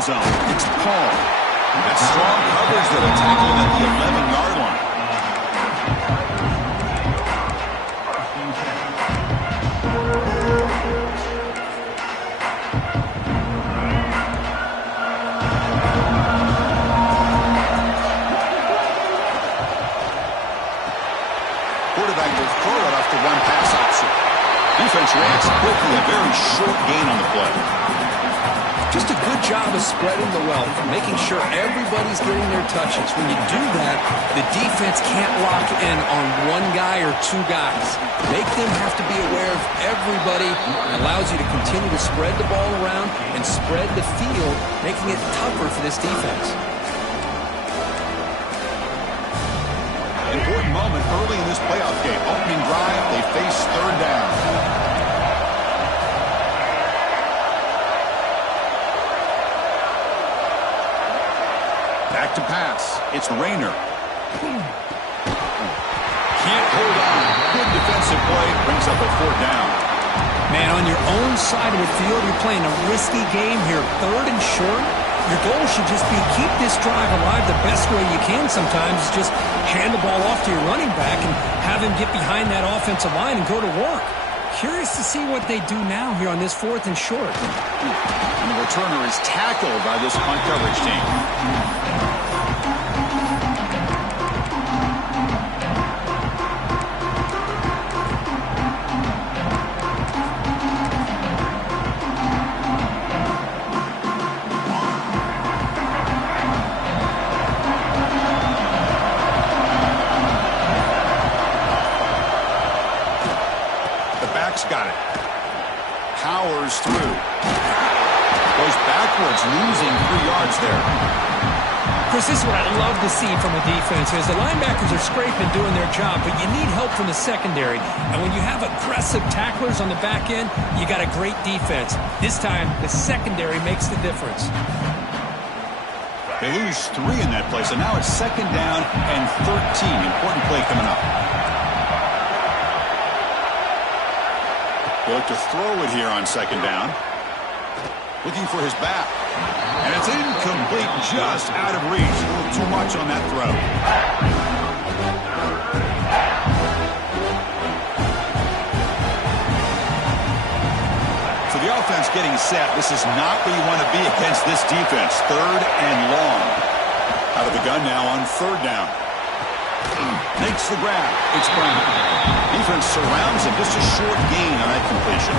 end zone. It's Paul. That's strong coverage that will tackle him at the 11-yard line. Quarterback will throw it off the one-pass option. Defense reacts quickly, a very short gain on the play. Just a good job of spreading the wealth, making sure everybody's getting their touches. When you do that, the defense can't lock in on one guy or two guys. Make them have to be aware of everybody. It allows you to continue to spread the ball around and spread the field, making it tougher for this defense. Important moment early in this playoff game. Opening drive, they face third down. Back to pass. It's Rayner. Can't hold on. Good defensive play. Brings up a fourth down. Man, on your own side of the field, you're playing a risky game here. Third and short. Your goal should just be keep this drive alive the best way you can sometimes. Just hand the ball off to your running back and have him get behind that offensive line and go to work. Curious to see what they do now here on this fourth and short. And the returner is tackled by this punt coverage team. Got it. Powers through. Goes backwards, losing 3 yards there. Chris, this is what I love to see from a defense is the linebackers are scraping, doing their job, but you need help from the secondary. And when you have aggressive tacklers on the back end, you got a great defense. This time, the secondary makes the difference. They lose 3 in that play, so now it's second down and 13. Important play coming up. They look to throw it here on second down. Looking for his back. And it's incomplete, just out of reach. A little too much on that throw. So the offense getting set. This is not where you want to be against this defense. Third and long. Out of the gun now on third down. Makes the grab. It's Brown. Defense surrounds him. Just a short gain on that completion.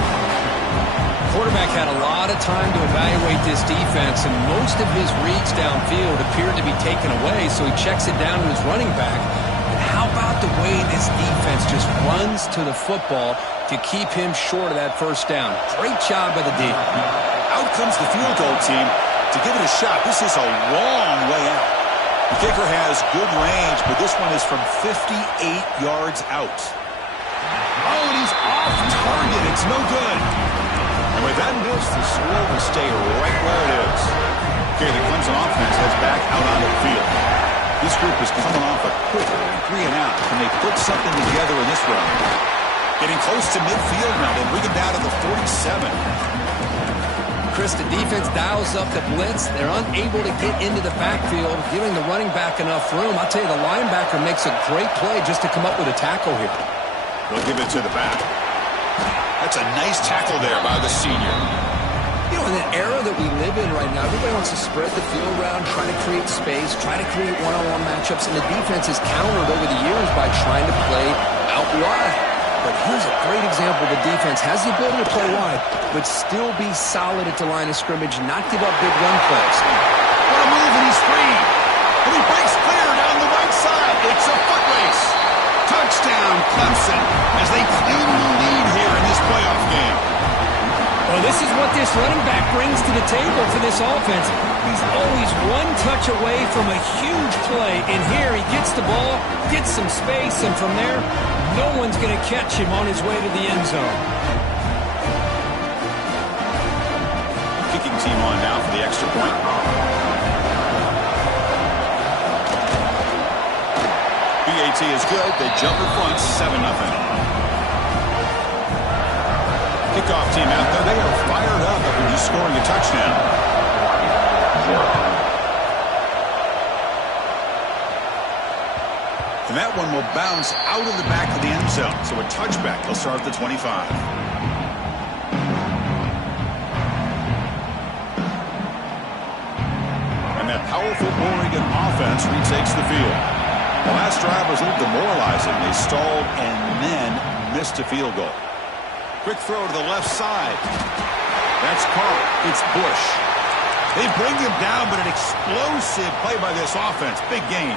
Quarterback had a lot of time to evaluate this defense, and most of his reads downfield appeared to be taken away, so he checks it down to his running back. And how about the way this defense just runs to the football to keep him short of that first down? Great job by the D. Out comes the field goal team to give it a shot. This is a long way out. The kicker has good range, but this one is from 58 yards out. Oh, and he's off target. It's no good. And with that miss, the score will stay right where it is. Okay, the Clemson offense heads back out onto the field. This group is coming off a quick 3-and-out. Can they put something together in this run? Getting close to midfield now. They'll bring it down to the 47. Chris, the defense dials up the blitz. They're unable to get into the backfield, giving the running back enough room. I'll tell you, the linebacker makes a great play just to come up with a tackle here. They'll give it to the back. That's a nice tackle there by the senior. You know, in the era that we live in right now, everybody wants to spread the field around, try to create space, try to create one-on-one matchups, and the defense has countered over the years by trying to play out wide. But here's a great example. The defense has the ability to play wide, but still be solid at the line of scrimmage, not give up big run plays. What a move, and he's free. And he breaks clear down the right side. It's a foot race. Touchdown, Clemson, as they claim the lead here in this playoff game. Well, this is what this running back brings to the table for this offense. He's always one touch away from a huge play. And here he gets the ball, gets some space, and from there, no one's going to catch him on his way to the end zone. Kicking team on now for the extra point. BAT is good. They jump in front, 7-0. Kickoff team out there. They are fired up after just scoring a touchdown. And that one will bounce out of the back of the end zone. So a touchback. He'll start at the 25. And that powerful Oregon offense retakes the field. The last drive was a little demoralizing. They stalled and then missed a field goal. Quick throw to the left side. That's caught. It's Bush. They bring him down, but an explosive play by this offense. Big gain.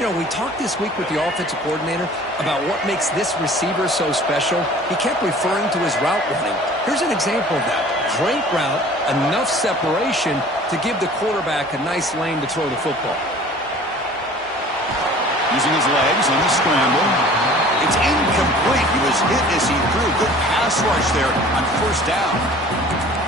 You know, we talked this week with the offensive coordinator about what makes this receiver so special. He kept referring to his route running. Here's an example of that. Great route, enough separation to give the quarterback a nice lane to throw the football. Using his legs on the scramble. It's incomplete. He was hit as he threw. Good pass rush there on first down.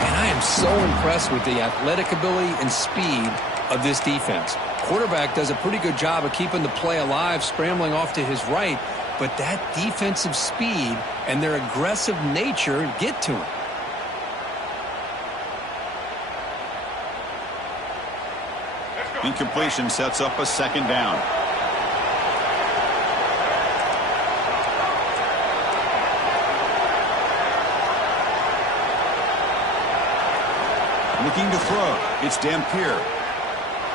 And I am so impressed with the athletic ability and speed of this defense. Quarterback does a pretty good job of keeping the play alive, scrambling off to his right, but that defensive speed and their aggressive nature get to him. Incompletion sets up a second down. Looking to throw. It's Dampier.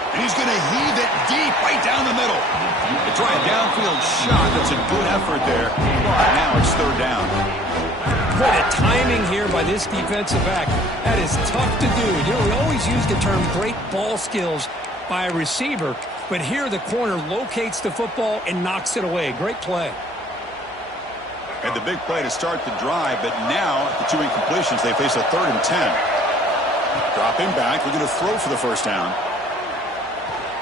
And he's going to heave it deep right down the middle. To try a downfield shot. That's a good effort there. But now it's third down. Boy, the timing here by this defensive back, that is tough to do. You know, we always use the term great ball skills by a receiver, but here the corner locates the football and knocks it away. Great play. Had the big play to start the drive, but now the two incompletions, they face a 3rd and 10. Dropping back, looking to throw for the first down.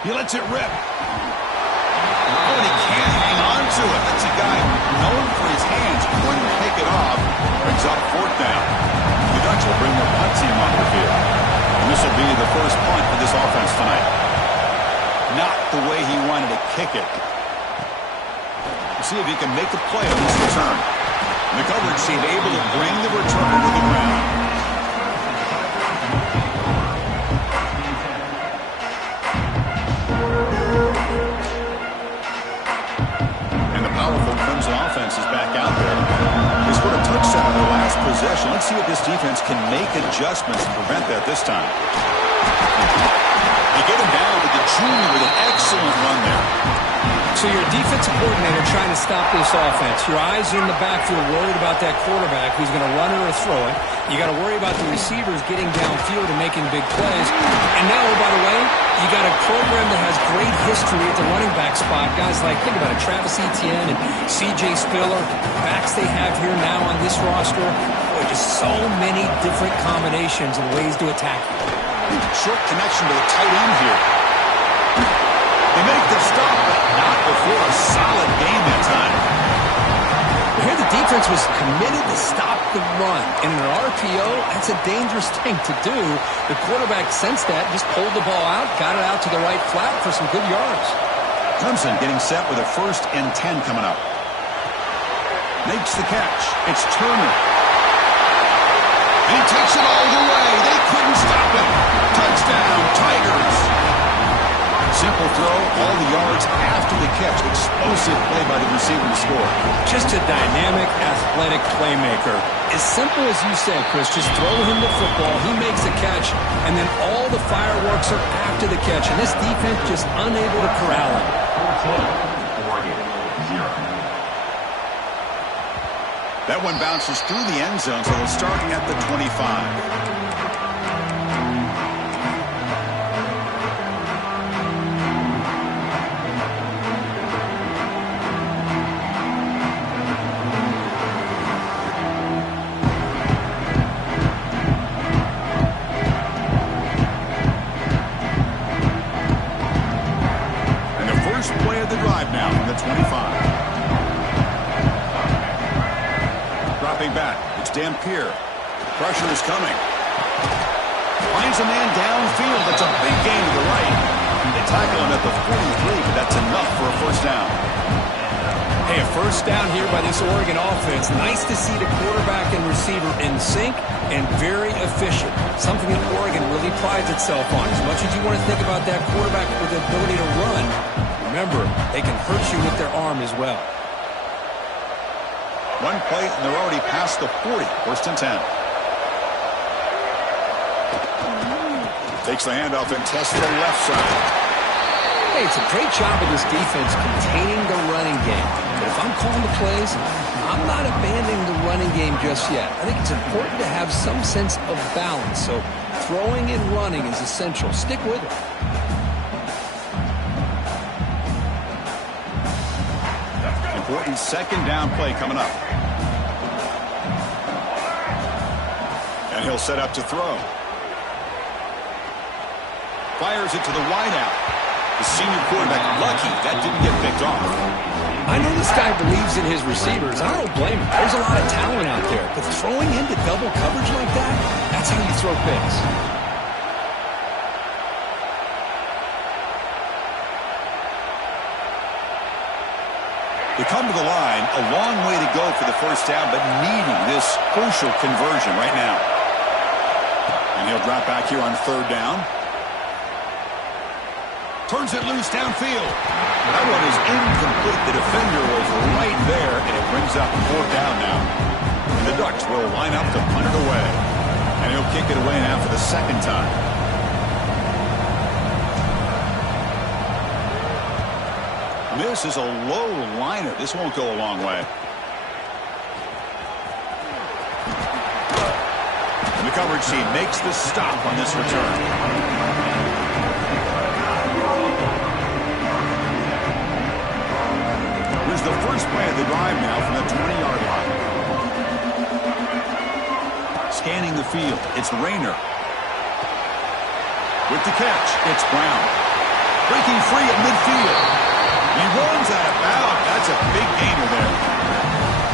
He lets it rip. Oh, and he can't hang on to it. That's a guy known for his hands. Couldn't pick it off. Brings up 4th down. The Ducks will bring their punt team onto the field. And this will be the first punt for this offense tonight. Not the way he wanted to kick it. We'll see if he can make a play on this return. And the coverage team able to bring the return to the ground. Offense is back out there. They scored a touchdown on their last possession. Let's see if this defense can make adjustments and prevent that this time. They get him down with the junior with an excellent run there. So you're a defensive coordinator trying to stop this offense. Your eyes are in the backfield worried about that quarterback who's going to run it or throw it. You got to worry about the receivers getting downfield and making big plays. And now, by the way, you got a program that has great history at the running back spot. Guys like, think about it, Travis Etienne and C.J. Spiller, backs they have here now on this roster. Boy, just so many different combinations and ways to attack you. Short connection to the tight end here. They make the stop, but not before a solid game that time. Here the defense was committed to stop the run. And in an RPO, that's a dangerous thing to do. The quarterback sensed that, just pulled the ball out, got it out to the right flat for some good yards. Clemson getting set with a 1st and 10 coming up. Makes the catch. It's Turner. And he takes it all the way. They couldn't stop him. Touchdown, Tigers. Simple throw, all the yards after the catch. Explosive play by the receiver to score. Just a dynamic, athletic playmaker. As simple as you said, Chris, just throw him the football, he makes a catch, and then all the fireworks are after the catch. And this defense just unable to corral him. That one bounces through the end zone, so they'll start at the 25. Dampier. Pressure is coming. Finds a man downfield. That's a big gain to the right. They tackle him at the 43, but that's enough for a first down. Hey, a first down here by this Oregon offense. Nice to see the quarterback and receiver in sync and very efficient. Something that Oregon really prides itself on. As much as you want to think about that quarterback with the ability to run, remember, they can hurt you with their arm as well. One play, and they're already past the 40. First and 10. Takes the handoff and tests the left side. Hey, it's a great job of this defense containing the running game. But if I'm calling the plays, I'm not abandoning the running game just yet. I think it's important to have some sense of balance. So throwing and running is essential. Stick with it. Important second down play coming up. And he'll set up to throw. Fires it to the wideout. The senior quarterback lucky that didn't get picked off. I know this guy believes in his receivers. I don't blame him. There's a lot of talent out there. But throwing into double coverage like that, that's how you throw picks. They come to the line, a long way to go for the first down, but needing this crucial conversion right now. And he'll drop back here on third down. Turns it loose downfield. That one is incomplete. The defender was right there, and it brings up fourth down now. And the Ducks will line up to punt it away. And he'll kick it away now for the second time. This is a low liner. This won't go a long way. And the coverage team makes the stop on this return. The first play of the drive now from the 20-yard line. Scanning the field, it's Rayner. With the catch, it's Brown. Breaking free at midfield. He runs out of bounds. That's a big gainer there.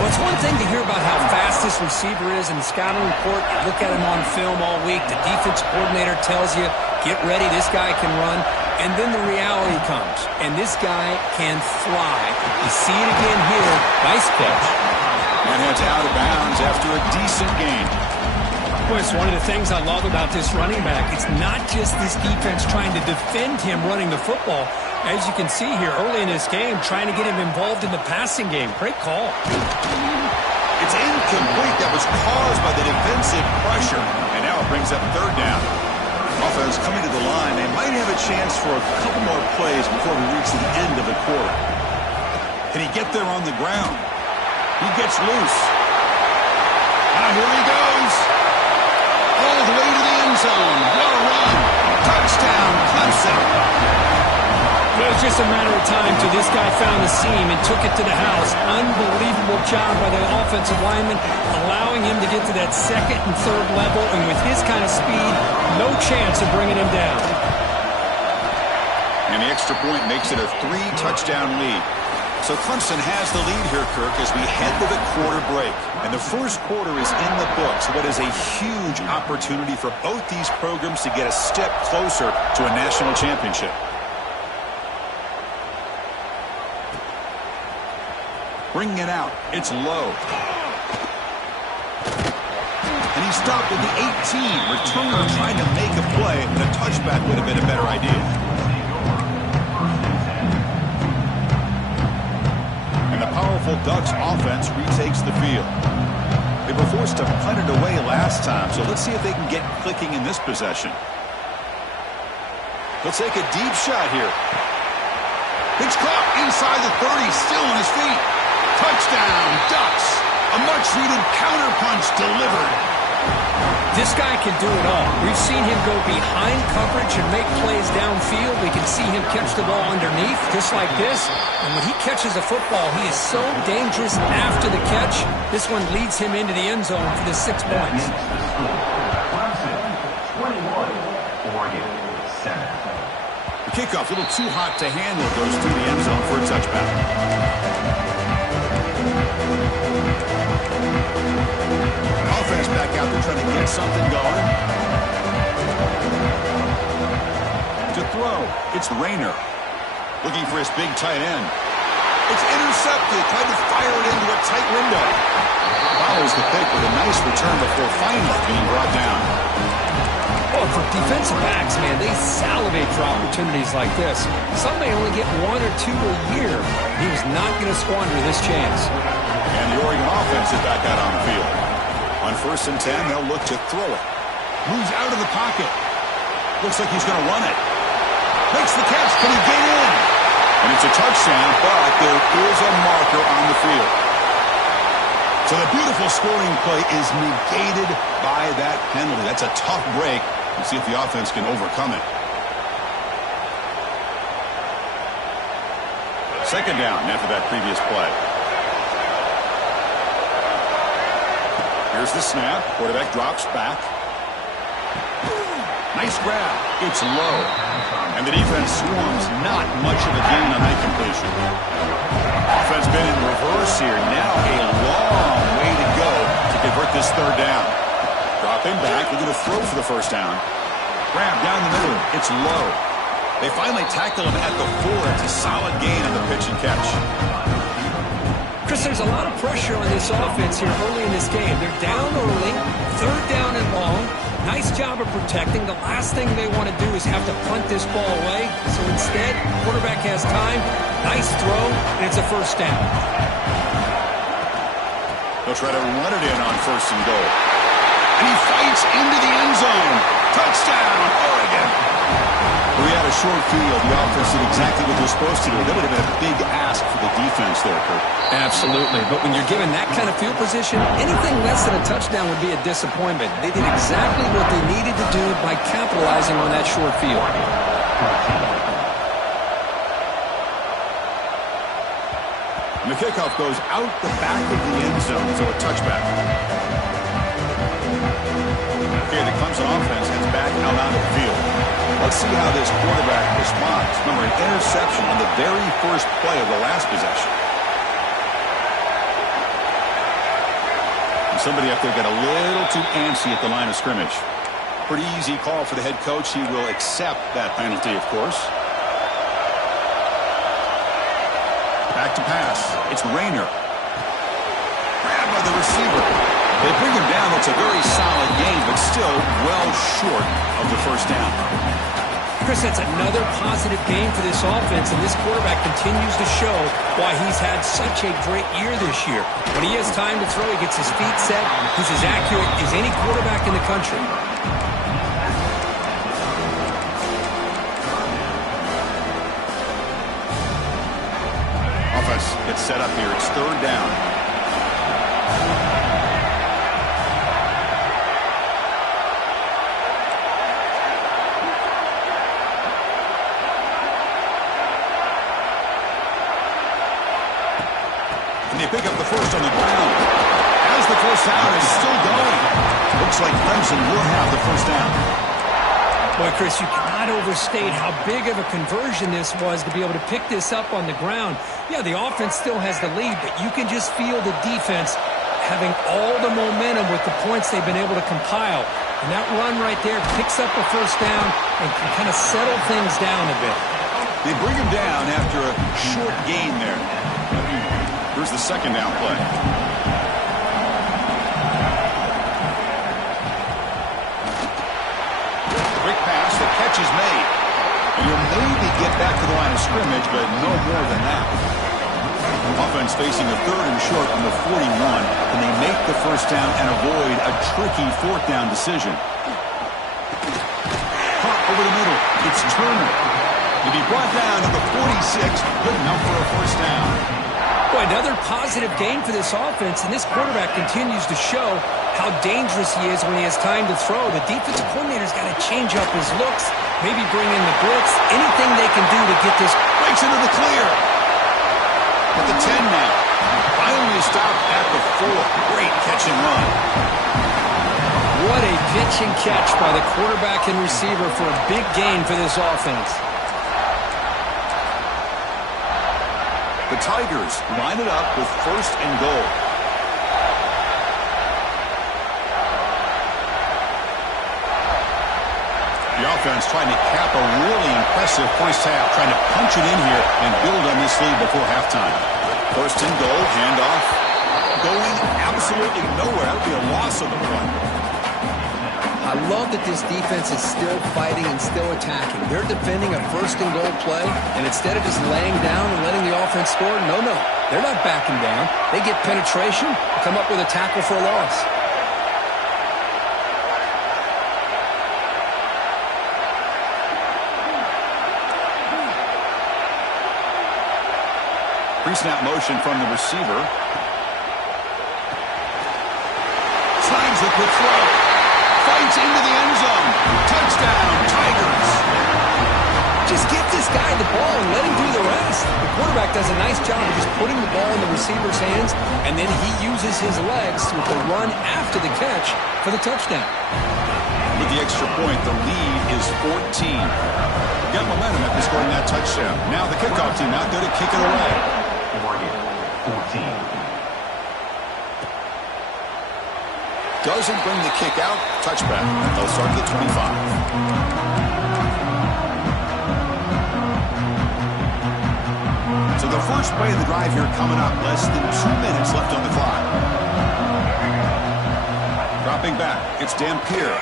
Well, it's one thing to hear about how fast this receiver is in the scouting report. You look at him on film all week. The defense coordinator tells you, get ready, this guy can run. And then the reality comes, and this guy can fly. You see it again here. Nice catch. And heads out of bounds after a decent gain. Boy, it's one of the things I love about this running back. It's not just this defense trying to defend him running the football. As you can see here early in this game, trying to get him involved in the passing game. Great call. It's incomplete. That was caused by the defensive pressure. And now it brings up third down. Offense coming to the line. They might have a chance for a couple more plays before we reach the end of the quarter. Can he get there on the ground? He gets loose. Now here he goes. All the way to the end zone. What a run. Touchdown, Clemson. It was just a matter of time till this guy found the seam and took it to the house. Unbelievable job by the offensive lineman, allowing him to get to that second and third level, and with his kind of speed, no chance of bringing him down. And the extra point makes it a 3-touchdown lead. So Clemson has the lead here, Kirk, as we head to the quarter break. And the first quarter is in the books. What is a huge opportunity for both these programs to get a step closer to a national championship. Bringing it out. It's low. And he stopped at the 18. Returner trying to make a play, but a touchback would have been a better idea. And the powerful Ducks offense retakes the field. They were forced to punt it away last time, so let's see if they can get clicking in this possession. Let's take a deep shot here. It's caught inside the 30, still on his feet. Touchdown, Ducks. A much-needed counterpunch delivered. This guy can do it all. We've seen him go behind coverage and make plays downfield. We can see him catch the ball underneath, just like this. And when he catches a football, he is so dangerous after the catch. This one leads him into the end zone for the 6 points. The kickoff, a little too hot to handle, goes through the end zone for a touchback. Offense back out there trying to get something going. To throw, it's Rayner. Looking for his big tight end. It's intercepted. Tried to fire it into a tight window. Follows the pick with a nice return before finally being brought down. Well, for defensive backs, man, they salivate for opportunities like this. Some may only get 1 or 2 a year. He was not going to squander this chance. And the Oregon offense is back out on the field. On 1st and 10, they'll look to throw it. Moves out of the pocket. Looks like he's going to run it. Makes the catch. Can he get in? And it's a touchdown, but there is a marker on the field. So the beautiful scoring play is negated by that penalty. That's a tough break. We'll see if the offense can overcome it. 2nd down after that previous play. Here's the snap. Quarterback drops back. Nice grab. It's low. And the defense swarms. Not much of a gain on that completion. Offense been in reverse here. Now a long way to go to convert this 3rd down. Dropping back. We're going to throw for the 1st down. Grab down the middle. It's low. They finally tackle him at the 4. It's a solid gain on the pitch and catch. Chris, there's a lot of pressure on this offense here early in this game. They're down early, 3rd down and long. Nice job of protecting. The last thing they want to do is have to punt this ball away. So instead, quarterback has time. Nice throw, and it's a 1st down. They'll try to run it in on 1st and goal. And he fights into the end zone. Touchdown, Oregon. We had a short field. The offense did exactly what they're supposed to do. That would have been a big ask for the defense there, Kurt. Absolutely. But when you're given that kind of field position, anything less than a touchdown would be a disappointment. They did exactly what they needed to do by capitalizing on that short field. And the kickoff goes out the back of the end zone, so a touchback. Okay, the Clemson offense heads back out on the field. Let's see how this quarterback responds. Remember, an interception on the very first play of the last possession. And somebody up there got a little too antsy at the line of scrimmage. Pretty easy call for the head coach. He will accept that penalty, of course. Back to pass. It's Rayner. Grabbed by the receiver. They bring him down. That's a very solid gain, but still well short of the 1st down. Chris, that's another positive game for this offense, and this quarterback continues to show why he's had such a great year this year. When he has time to throw, he gets his feet set. He's as accurate as any quarterback in the country. Offense gets set up here. It's 3rd down. And they pick up the 1st on the ground. As the 1st down is still going. Looks like Clemson will have the 1st down. Boy, Chris, you cannot overstate how big of a conversion this was to be able to pick this up on the ground. Yeah, the offense still has the lead, but you can just feel the defense having all the momentum with the points they've been able to compile. And that run right there picks up a 1st down and can kind of settle things down a bit. They bring him down after a short gain there. Here's the 2nd down play. Quick pass, the catch is made. And you'll maybe get back to the line of scrimmage, but no more than that. Offense facing a 3rd and short from the 41, and they make the 1st down and avoid a tricky 4th down decision. Caught over the middle. It's Turner. To be brought down to the 46, good enough for a 1st down. Boy, another positive game for this offense, and this quarterback continues to show how dangerous he is when he has time to throw. The defensive coordinator's got to change up his looks, maybe bring in the blitz, anything they can do to get this. Breaks into the clear. At the 10 now. Finally stopped at the 4. Great catch and run. What a pitch and catch by the quarterback and receiver for a big gain for this offense. The Tigers line it up with 1st and goal. The defense trying to cap a really impressive first half, trying to punch it in here and build on this lead before halftime. First and goal, handoff, going absolutely nowhere. That would be a loss of the play. I love that this defense is still fighting and still attacking. They're defending a first and goal play, and instead of just laying down and letting the offense score, no, they're not backing down. They get penetration, come up with a tackle for a loss. Pre-snap motion from the receiver. Slides the quick throw. Fights into the end zone. Touchdown, Tigers. Just give this guy the ball and let him do the rest. The quarterback does a nice job of just putting the ball in the receiver's hands, and then he uses his legs with the run after the catch for the touchdown. With the extra point, the lead is 14. Got momentum after scoring that touchdown. Now the kickoff team out there to kick it away. 14. Doesn't bring the kick out. Touchback. They'll start at the 25. So the first play of the drive here coming up. Less than 2 minutes left on the clock. Dropping back. It's Dampier.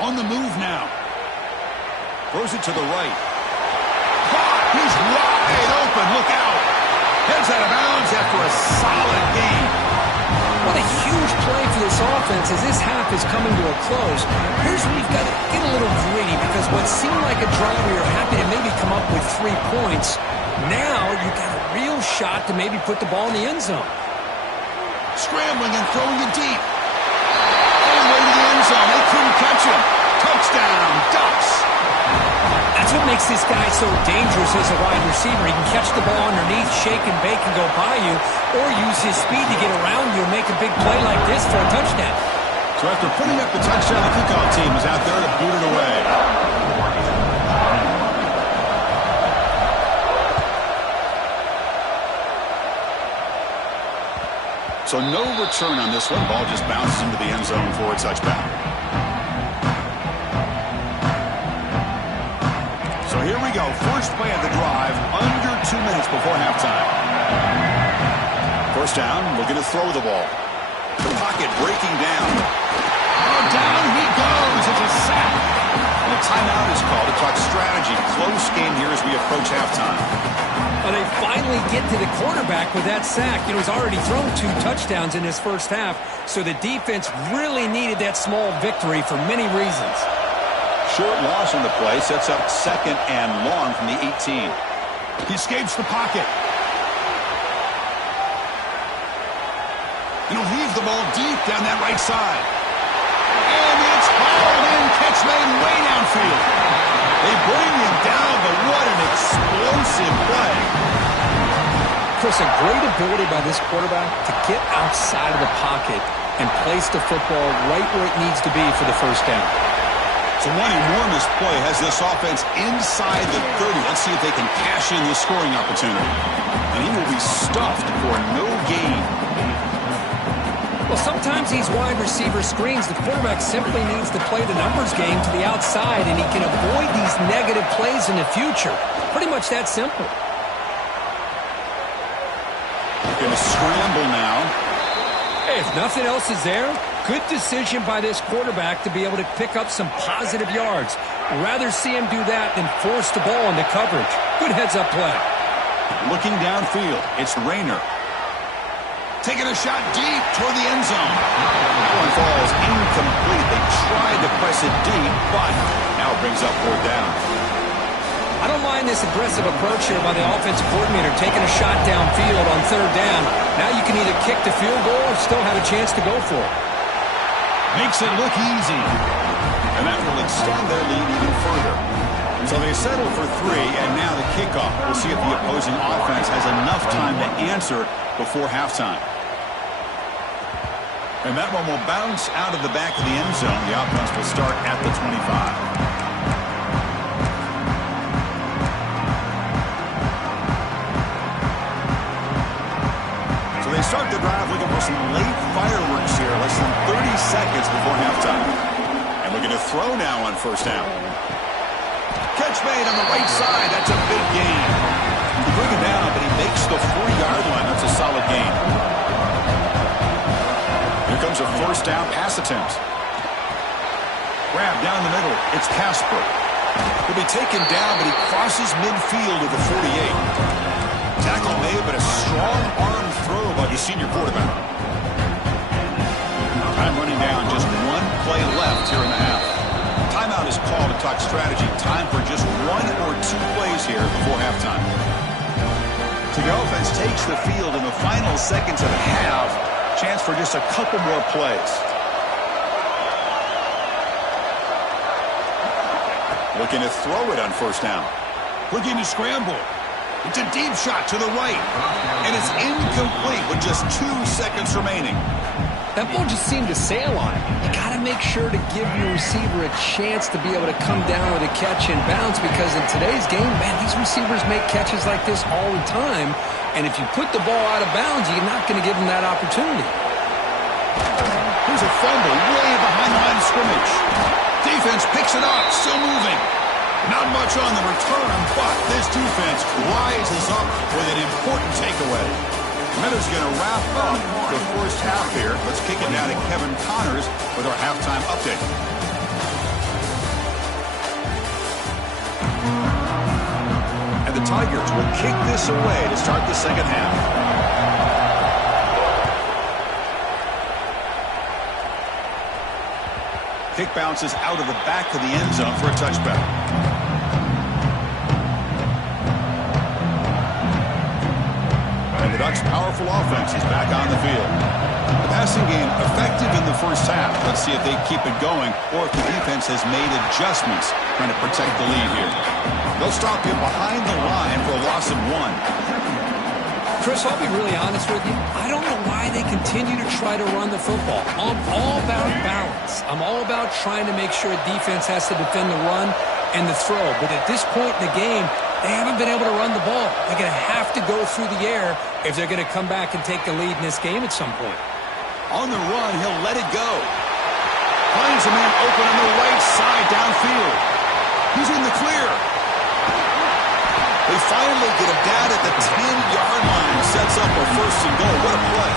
On the move now. Throws it to the right. He's wide open. Look out. Heads out of bounds after a solid game. What a huge play for this offense as this half is coming to a close. Here's where you've got to get a little greedy, because what seemed like a drive where you're happy to maybe come up with 3 points, now you've got a real shot to maybe put the ball in the end zone. Scrambling and throwing it deep. All the way to the end zone. They couldn't catch him. Touchdown, Ducks. That's what makes this guy so dangerous as a wide receiver. He can catch the ball underneath, shake and bake and go by you, or use his speed to get around you and make a big play like this for a touchdown. So after putting up the touchdown, the kickoff team is out there to boot it away. So no return on this one. Ball just bounces into the end zone for a touchback. So here we go. First play of the drive, under 2 minutes before halftime. First down, looking to throw the ball. The pocket breaking down. Oh, down he goes. It's a sack. And a timeout is called to talk strategy. Close game here as we approach halftime. Well, they finally get to the quarterback with that sack. You know, he's already thrown 2 touchdowns in his first half, so the defense really needed that small victory for many reasons. Short loss on the play, sets up second and long from the 18. He escapes the pocket. And he'll leave the ball deep down that right side. And it's hauled in, catch made way downfield. They bring him down, but what an explosive play. Chris, a great ability by this quarterback to get outside of the pocket and place the football right where it needs to be for the first down. So one enormous play has this offense inside the 30. Let's see if they can cash in the scoring opportunity. And he will be stuffed for no gain. Well, sometimes these wide receiver screens, the quarterback simply needs to play the numbers game to the outside, and he can avoid these negative plays in the future. Pretty much that simple. Going to scramble now. Hey, if nothing else is there, good decision by this quarterback to be able to pick up some positive yards. Rather see him do that than force the ball into coverage. Good heads-up play. Looking downfield, it's Rayner. Taking a shot deep toward the end zone. That one falls incomplete. They tried to press it deep, but now it brings up 4th down. I don't mind this aggressive approach here by the offensive coordinator, taking a shot downfield on 3rd down. Now you can either kick the field goal or still have a chance to go for it. Makes it look easy. And that will extend their lead even further. So they settle for 3, and now the kickoff. We'll see if the opposing offense has enough time to answer before halftime. And that one will bounce out of the back of the end zone. The offense will start at the 25. They start the drive looking for some late fireworks here, less than 30 seconds before halftime. And looking to throw now on first down. Catch made on the right side. That's a big gain. They bring him down, but he makes the 4-yard line. That's a solid gain. Here comes a first down pass attempt. Grab down the middle. It's Casper. He'll be taken down, but he crosses midfield to the 48. Tackle made, but a strong arm throw by the senior quarterback. Time running down. Just one play left here in the half. Timeout is called to talk strategy. Time for just 1 or 2 plays here before halftime. So the offense takes the field in the final seconds of the half. Chance for just a couple more plays. Looking to throw it on first down. Looking to scramble. It's a deep shot to the right. And it's incomplete with just 2 seconds remaining. That ball just seemed to sail on it. You got to make sure to give your receiver a chance to be able to come down with a catch and bounce, because in today's game, man, these receivers make catches like this all the time. And if you put the ball out of bounds, you're not going to give them that opportunity. Here's a fumble way behind the line of scrimmage. Defense picks it up, still moving. Not much on the return, but this defense rises up with an important takeaway. Miller's going to wrap up the first half here. Let's kick it down to Kevin Connors with our halftime update. And the Tigers will kick this away to start the second half. Kick bounces out of the back of the end zone for a touchback. And the Ducks' powerful offense is back on the field. The passing game effective in the first half. Let's see if they keep it going or if the defense has made adjustments trying to protect the lead here. They'll stop you behind the line for a loss of 1. Chris, I'll be really honest with you. I don't know why they continue to try to run the football. I'm all about balance. I'm all about trying to make sure a defense has to defend the run and the throw. But at this point in the game, they haven't been able to run the ball. They're going to have to go through the air if they're going to come back and take the lead in this game at some point. On the run, he'll let it go. Finds a man open on the right side downfield. He's in the clear. They finally get him down at the 10-yard line. Sets up a first and goal. What a play.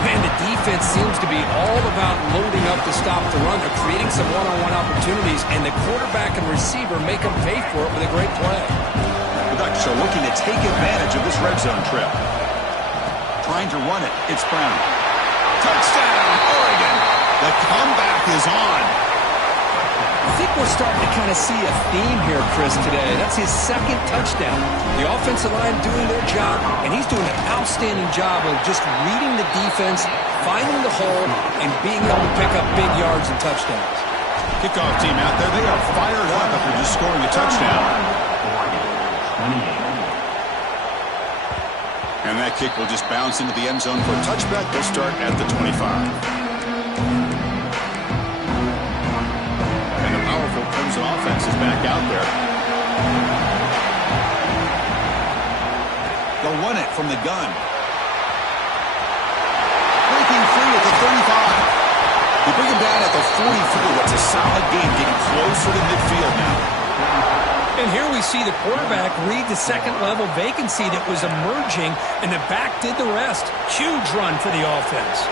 Man, the defense seems to be all about loading up to stop the run. They're creating some one-on-one opportunities, and the quarterback and receiver make them pay for it with a great play. The Ducks are looking to take advantage of this red zone trip. Trying to run it. It's Brown. Touchdown, Oregon. The comeback is on. I think we're starting to kind of see a theme here, Chris, today. That's his second touchdown. The offensive line doing their job, and he's doing an outstanding job of just reading the defense, finding the hole, and being able to pick up big yards and touchdowns. Kickoff team out there. They are fired up after just scoring a touchdown. And that kick will just bounce into the end zone for a touchback. They'll start at the 25. Crimson offense is back out there. They'll run it from the gun. Breaking free at the 35. They bring him down at the 44. That's a solid game, getting closer to midfield now. And here we see the quarterback read the second-level vacancy that was emerging, and the back did the rest. Huge run for the offense.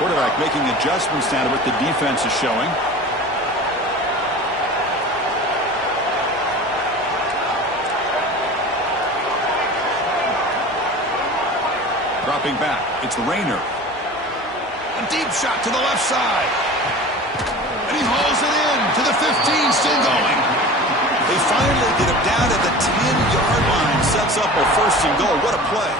Quarterback making adjustments down to what the defense is showing. Dropping back, it's Rayner. A deep shot to the left side. And he hauls it in to the 15, still going. They finally get him down at the 10-yard line. Sets up a first and goal. What a play.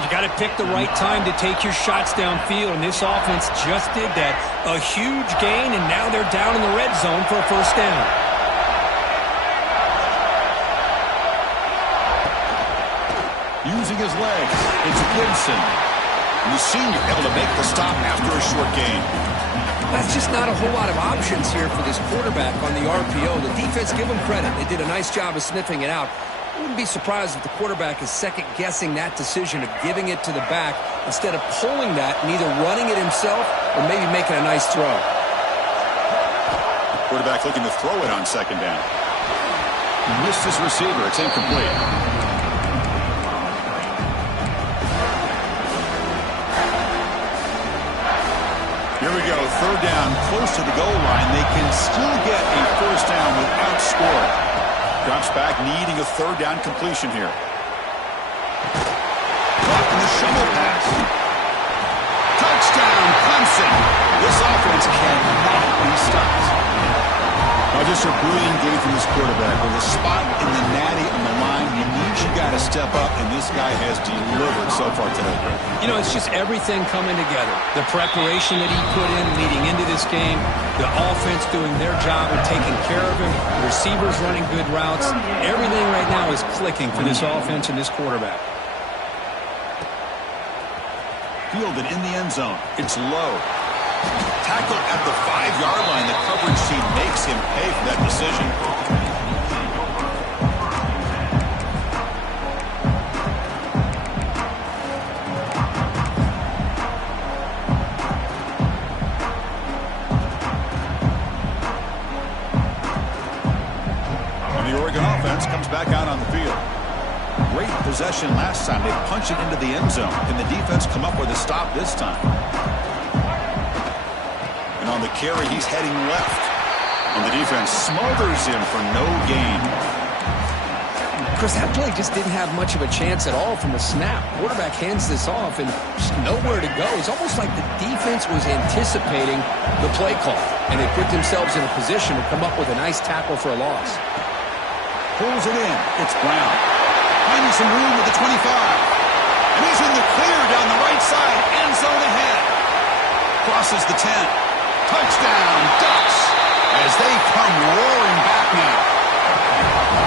You got to pick the right time to take your shots downfield, and this offense just did that. A huge gain, and now they're down in the red zone for a first down. Using his legs, it's Gibson. And the senior able to make the stop after a short gain. That's just not a whole lot of options here for this quarterback on the RPO. The defense, give them credit. They did a nice job of sniffing it out. I wouldn't be surprised if the quarterback is second-guessing that decision of giving it to the back instead of pulling that and either running it himself or maybe making a nice throw. Quarterback looking to throw it on second down. He missed his receiver. It's incomplete. Here we go. Third down, close to the goal line. They can still get a first down without scoring. Drops back, needing a third down completion here. Caught in the shovel pass. Touchdown, Clemson. This offense cannot be stopped. Oh, just a brilliant game from this quarterback. With a spot in the natty on the line, you need you got to step up, and this guy has delivered so far today. You know, it's just everything coming together. The preparation that he put in leading into this game, the offense doing their job of taking care of him, the receivers running good routes. Everything right now is clicking for this offense and this quarterback. Fielded in the end zone. It's low. Tackle at the 5-yard line. The coverage team makes him pay for that decision. And the Oregon offense comes back out on the field. Great possession last time. They punch it into the end zone. Can the defense come up with a stop this time? And on the carry, he's heading left. And the defense smothers him for no gain. Chris, that play just didn't have much of a chance at all from the snap. Quarterback hands this off and just nowhere to go. It's almost like the defense was anticipating the play call, and they put themselves in a position to come up with a nice tackle for a loss. Pulls it in. It's Brown. Finding some room with the 25. And he's in the clear down the right side. End zone ahead. Crosses the 10. Touchdown, Ducks, as they come roaring back now.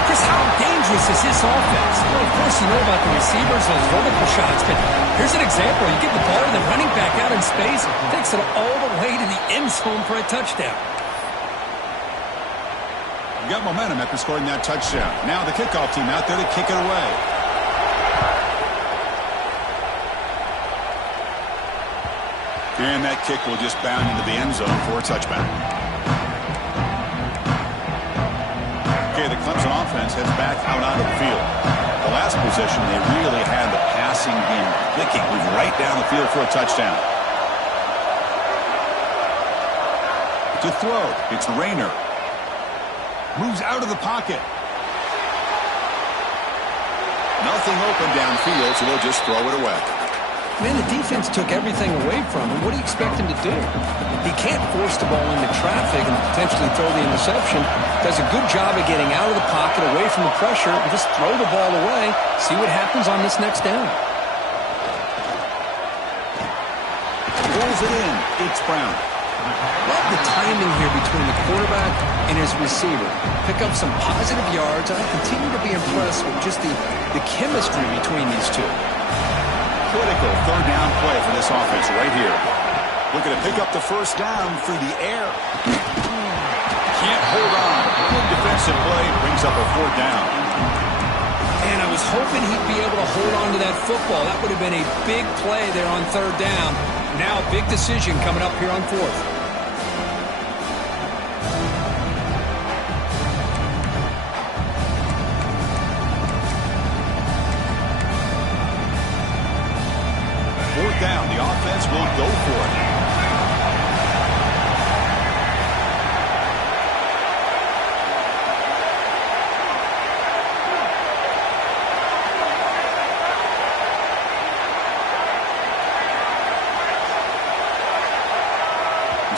Chris, how dangerous is this offense? Well, of course, you know about the receivers, those vertical shots, but here's an example. You get the ball to the running back out in space, takes it all the way to the end zone for a touchdown. You got momentum after scoring that touchdown. Now the kickoff team out there to kick it away. And that kick will just bound into the end zone for a touchback. Okay, the Clemson offense heads back out onto the field. The last possession, they really had the passing game clicking. Move right down the field for a touchdown. To throw, it's Rayner. Moves out of the pocket. Nothing open downfield, so they'll just throw it away. Man, the defense took everything away from him. What do you expect him to do? He can't force the ball into traffic and potentially throw the interception. Does a good job of getting out of the pocket, away from the pressure, and just throw the ball away. See what happens on this next down. Pulls it in. It's Brown. Love the timing here between the quarterback and his receiver. Pick up some positive yards, and I continue to be impressed with just the chemistry between these two. Critical third down play for this offense right here. Looking to pick up the first down through the air. Can't hold on. Good defensive play. Brings up a fourth down. And I was hoping he'd be able to hold on to that football. That would have been a big play there on third down. Now a big decision coming up here on fourth. Fourth down. The offense will go for it.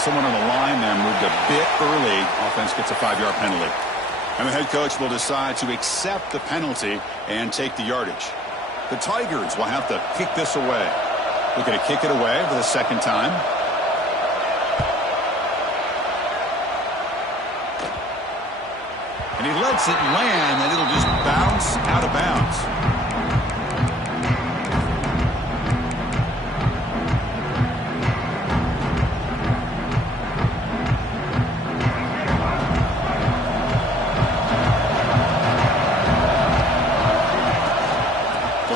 Someone on the line there moved a bit early. Offense gets a 5-yard penalty. And the head coach will decide to accept the penalty and take the yardage. The Tigers will have to kick this away. Looking to kick it away for the second time. And he lets it land, and it'll just bounce out of bounds.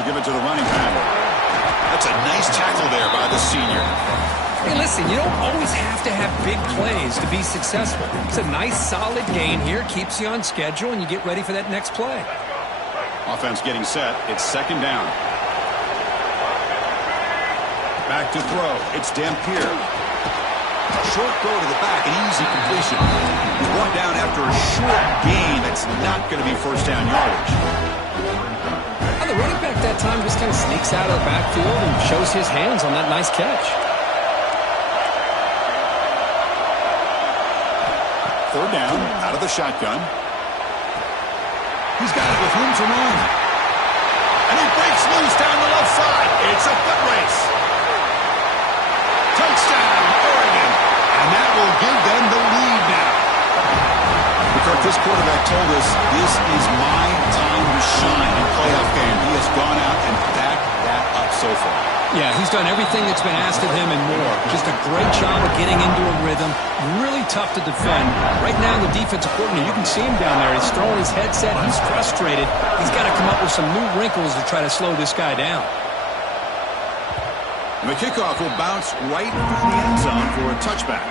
Give it to the running back. That's a nice tackle there by the senior. Hey, listen, you don't always have to have big plays to be successful. It's a nice, solid gain here. Keeps you on schedule, and you get ready for that next play. Offense getting set. It's second down. Back to throw. It's Dampier. Short throw to the back, an easy completion. He's brought down after a short gain. That's not going to be first down yardage. The running back that time just kind of sneaks out of the backfield and shows his hands on that nice catch. Third down, out of the shotgun. He's got it with room to run. And he breaks loose down the left side. It's a foot race. Touchdown, Oregon. And that will give them the lead now. Kirk, this quarterback told us this is my time to shine in playoff game. He has gone out and backed that up so far. Yeah, he's done everything that's been asked of him and more. Just a great job of getting into a rhythm. Really tough to defend. Right now, the defensive coordinator, you can see him down there. He's throwing his headset. He's frustrated. He's got to come up with some new wrinkles to try to slow this guy down. And the kickoff will bounce right through the end zone for a touchback.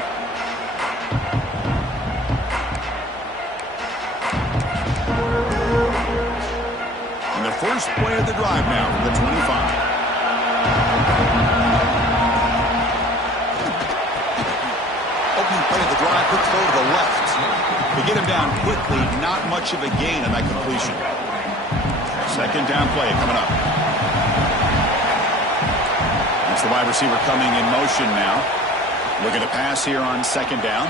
And the first play of the drive now from the 25. Opening play of the drive, quick throw to the left. They get him down quickly, not much of a gain on that completion. Second down play coming up. That's the wide receiver coming in motion now. Looking to pass here on second down.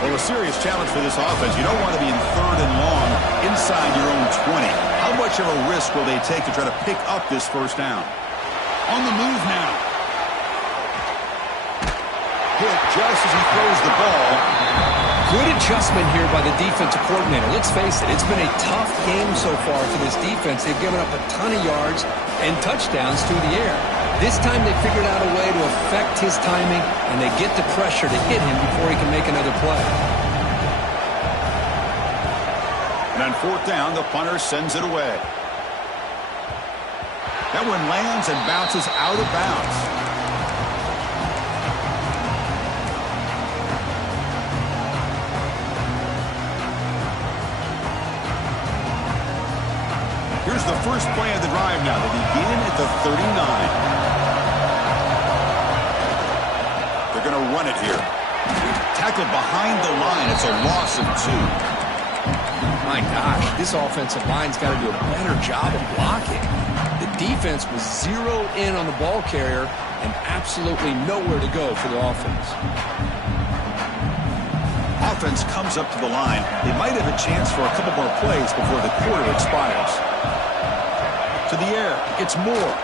Well, a serious challenge for this offense. You don't want to be in third and long inside your own 20. How much of a risk will they take to try to pick up this first down? On the move now. Hit just as he throws the ball. Good adjustment here by the defensive coordinator. Let's face it, it's been a tough game so far for this defense. They've given up a ton of yards and touchdowns through the air. This time they figured out a way to affect his timing, and they get the pressure to hit him before he can make another play. And on fourth down, the punter sends it away. That one lands and bounces out of bounds. Here's the first play of the drive now. They begin at the 39. They're going to run it here. Tackled behind the line. It's a loss of 2. My gosh, this offensive line's got to do a better job of blocking. The defense was zeroed in on the ball carrier and absolutely nowhere to go for the offense. Offense comes up to the line. They might have a chance for a couple more plays before the quarter expires. To the air. It's Moore.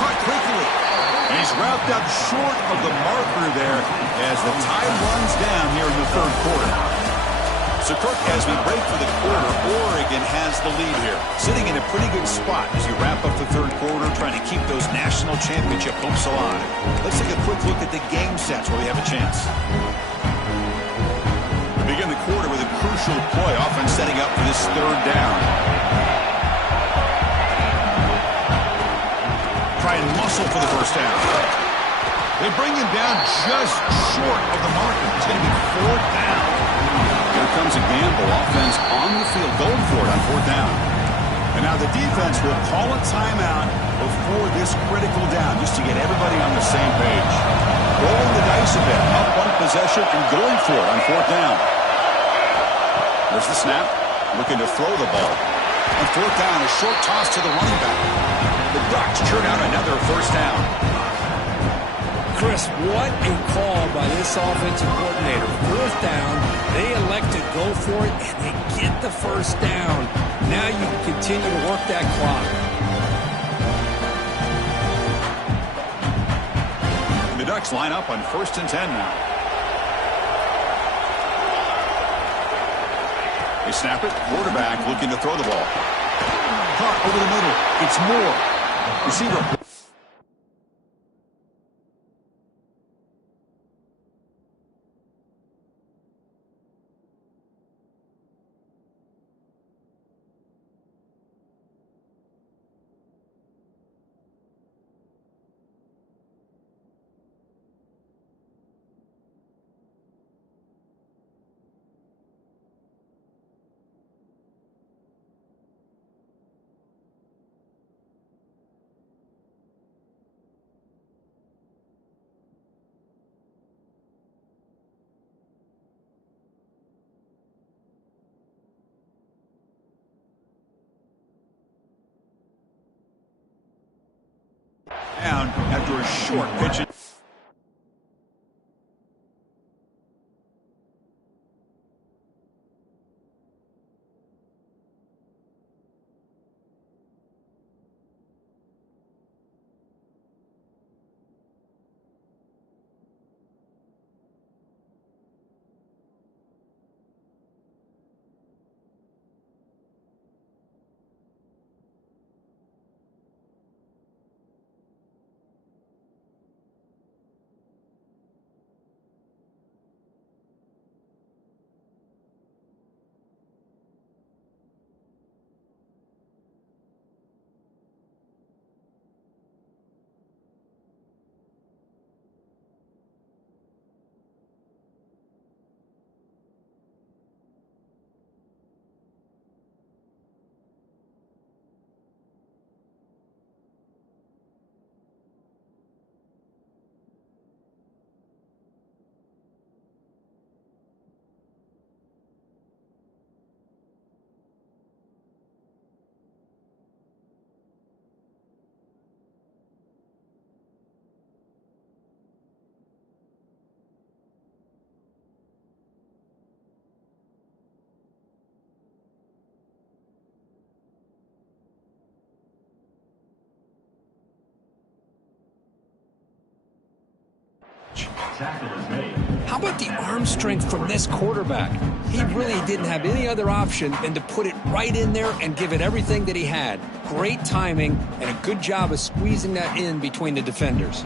Caught quickly. And he's wrapped up short of the marker there as the time runs down here in the third quarter. So, Kirk, as we break for the quarter, Oregon has the lead here. Sitting in a pretty good spot as you wrap up the third quarter, trying to keep those national championship hopes alive. Let's take a quick look at the game sets where we have a chance. We begin the quarter with a crucial play, often setting up for this third down. Try and muscle for the first down. They bring him down just short of the marker. It's going to be fourth down. Here comes a gamble. Offense on the field, going for it on fourth down. And now the defense will call a timeout before this critical down, just to get everybody on the same page. Rolling the dice a bit, up one possession and going for it on fourth down. There's the snap, looking to throw the ball. On fourth down, a short toss to the running back. The Ducks churn out another first down. Chris, what a call by this offensive coordinator. Fourth down, they elect to go for it, and they get the first down. Now you can continue to work that clock. And the Ducks line up on 1st and 10 now. They snap it. Quarterback looking to throw the ball. Caught over the middle. It's Moore. Receiver. down after a short pitch. How about the arm strength from this quarterback? He really didn't have any other option than to put it right in there and give it everything that he had. Great timing and a good job of squeezing that in between the defenders.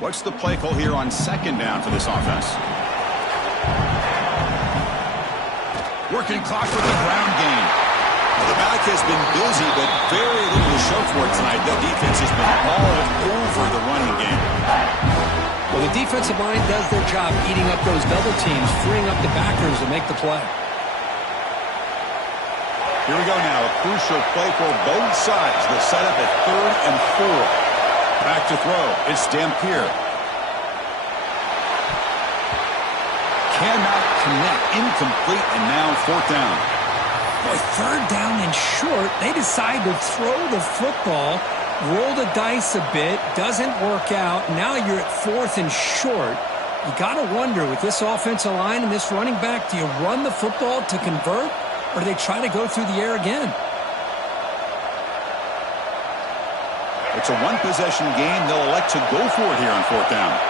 What's the play call here on second down for this offense? Working clock with the ground game. Well, the back has been busy, but very little to show for it tonight. That defense has been all over the running game. Well, the defensive line does their job eating up those double teams, freeing up the backers to make the play. Here we go now. A crucial play for both sides. The setup at 3rd and 4. Back to throw. It's Dampier. Cannot connect. Incomplete, and now 4th down. Boy, 3rd down and short. They decide to throw the football, roll the dice a bit, doesn't work out. Now you're at 4th and short. You got to wonder, with this offensive line and this running back, do you run the football to convert, or do they try to go through the air again? It's a one-possession game. They'll elect to go for it here on 4th down.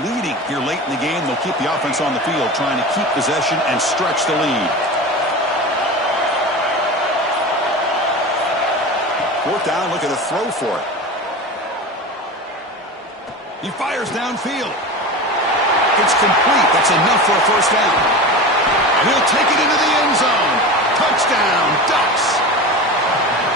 Leading here late in the game, they'll keep the offense on the field, trying to keep possession and stretch the lead. 4th down, look at a throw for it. He fires downfield. It's complete. That's enough for a 1st down. And he'll take it into the end zone. Touchdown, Ducks.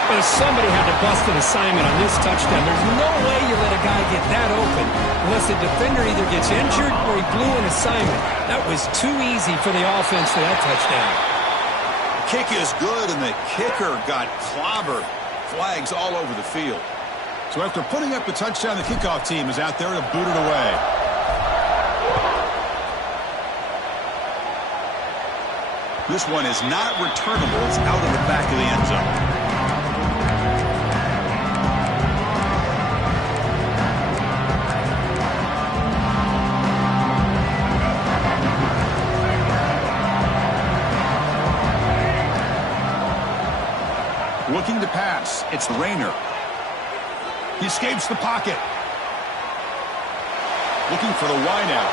But somebody had to bust an assignment on this touchdown. There's no way you let a guy get that open unless the defender either gets injured or he blew an assignment. That was too easy for the offense for that touchdown. Kick is good, and the kicker got clobbered. Flags all over the field. So after putting up the touchdown, the kickoff team is out there to boot it away. This one is not returnable. It's out of the back of the end zone. It's Rayner. He escapes the pocket. Looking for the wideout.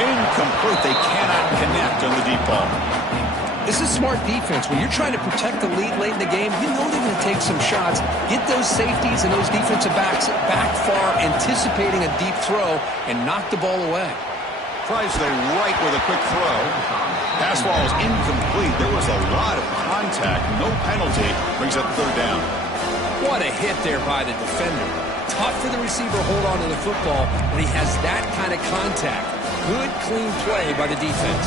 Incomplete. They cannot connect on the deep ball. This is smart defense. When you're trying to protect the lead late in the game, you know they're going to take some shots. Get those safeties and those defensive backs back far, anticipating a deep throw, and knock the ball away. Tries the right with a quick throw. Pass ball is incomplete. There was a lot of contact. No penalty. Brings up third down. What a hit there by the defender. Tough for the receiver to hold on to the football when he has that kind of contact. Good, clean play by the defense.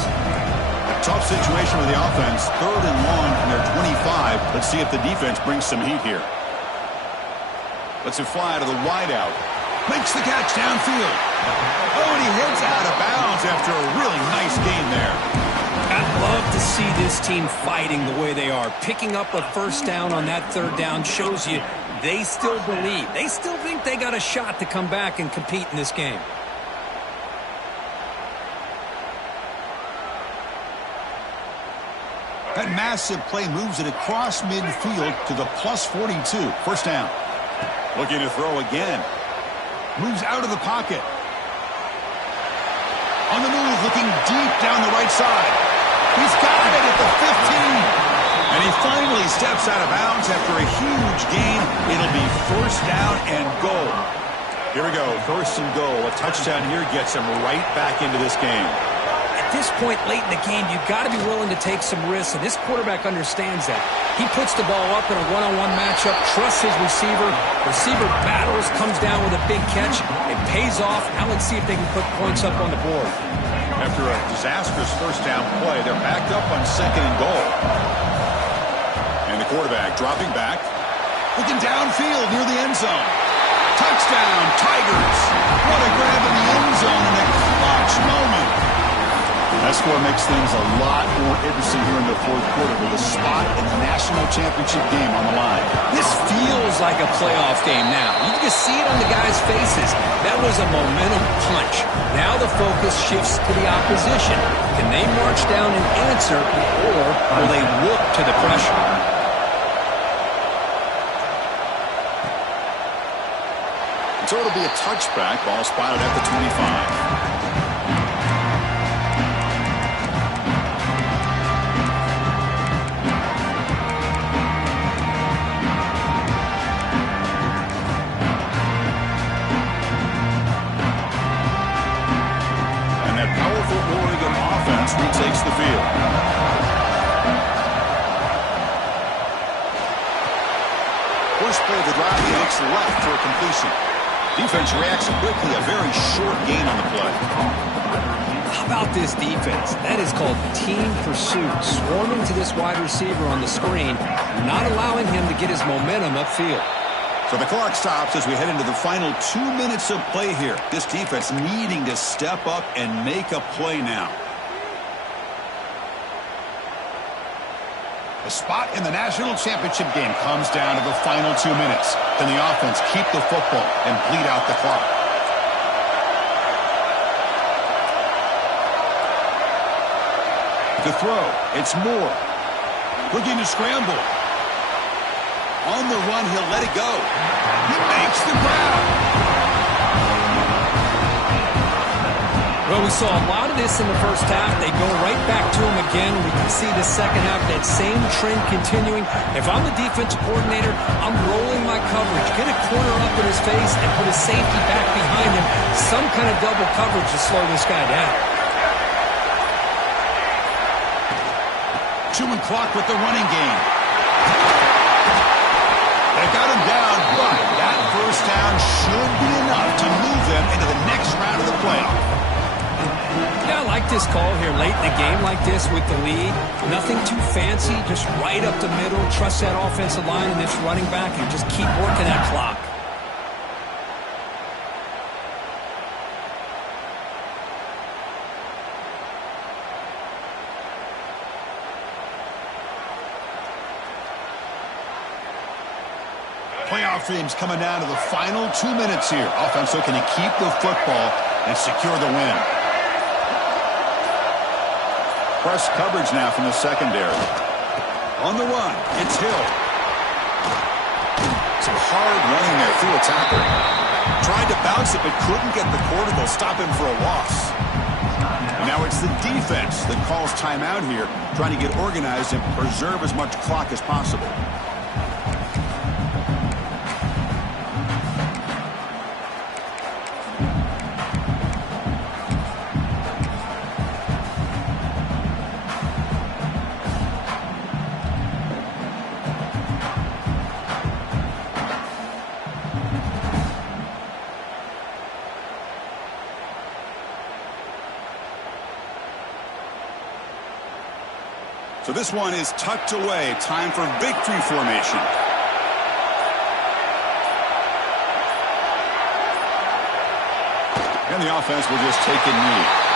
Tough situation with the offense. Third and long from their 25. Let's see if the defense brings some heat here. Lets it fly to the wideout. Makes the catch downfield. Oh, and he heads out of bounds after a really nice gain there. I'd love to see this team fighting the way they are. Picking up a first down on that third down shows you they still believe. They still think they got a shot to come back and compete in this game. That massive play moves it across midfield to the plus 42. First down. Looking to throw again. Moves out of the pocket. On the move, looking deep down the right side. He's got it at the 15. And he finally steps out of bounds after a huge gain. It'll be first down and goal. Here we go, first and goal. A touchdown here gets him right back into this game. At this point late in the game, you've got to be willing to take some risks, and this quarterback understands that. He puts the ball up in a one-on-one matchup, trusts his receiver. Receiver battles, comes down with a big catch. It pays off. Now let's see if they can put points up on the board. After a disastrous first down play, they're backed up on second and goal. And the quarterback dropping back. Looking downfield near the end zone. Touchdown, Tigers. What a grab in the end zone in a clutch moment. That score makes things a lot more interesting here in the fourth quarter with a spot in the national championship game on the line. This feels like a playoff game now. You can see it on the guys' faces. That was a momentum punch. Now the focus shifts to the opposition. Can they march down and answer, or will they look to the pressure? So it'll be a touchback. Ball spotted at the 25. Retakes the field. First play of the drive, he looks left for a completion. Defense reacts quickly, a very short gain on the play. How about this defense? That is called team pursuit. Swarming to this wide receiver on the screen, not allowing him to get his momentum upfield. So the clock stops as we head into the final 2 minutes of play here. This defense needing to step up and make a play now. The spot in the national championship game comes down to the final 2 minutes. Can the offense keep the football and bleed out the clock? To throw, it's Moore. Looking to scramble. On the run, he'll let it go. He makes the grab. Well, we saw a lot of this in the first half. They go right back to him again. We can see the second half, that same trend continuing. If I'm the defensive coordinator, I'm rolling my coverage. Get a corner up in his face and put a safety back behind him. Some kind of double coverage to slow this guy down. Chewing clock with the running game. They got him down, but that first down should be enough to move them into the next round of the playoff. Yeah, I like this call here late in the game like this with the lead. Nothing too fancy, just right up the middle. Trust that offensive line and this running back and just keep working that clock. Playoff games coming down to the final 2 minutes here. Offense looking to keep the football and secure the win. Press coverage now from the secondary. On the run, it's Hill. Some hard running there through a tackle. Tried to bounce it, but couldn't get the cortical. Stop him for a loss. And now it's the defense that calls timeout here, trying to get organized and preserve as much clock as possible. So this one is tucked away. Time for victory formation. And the offense will just take a knee.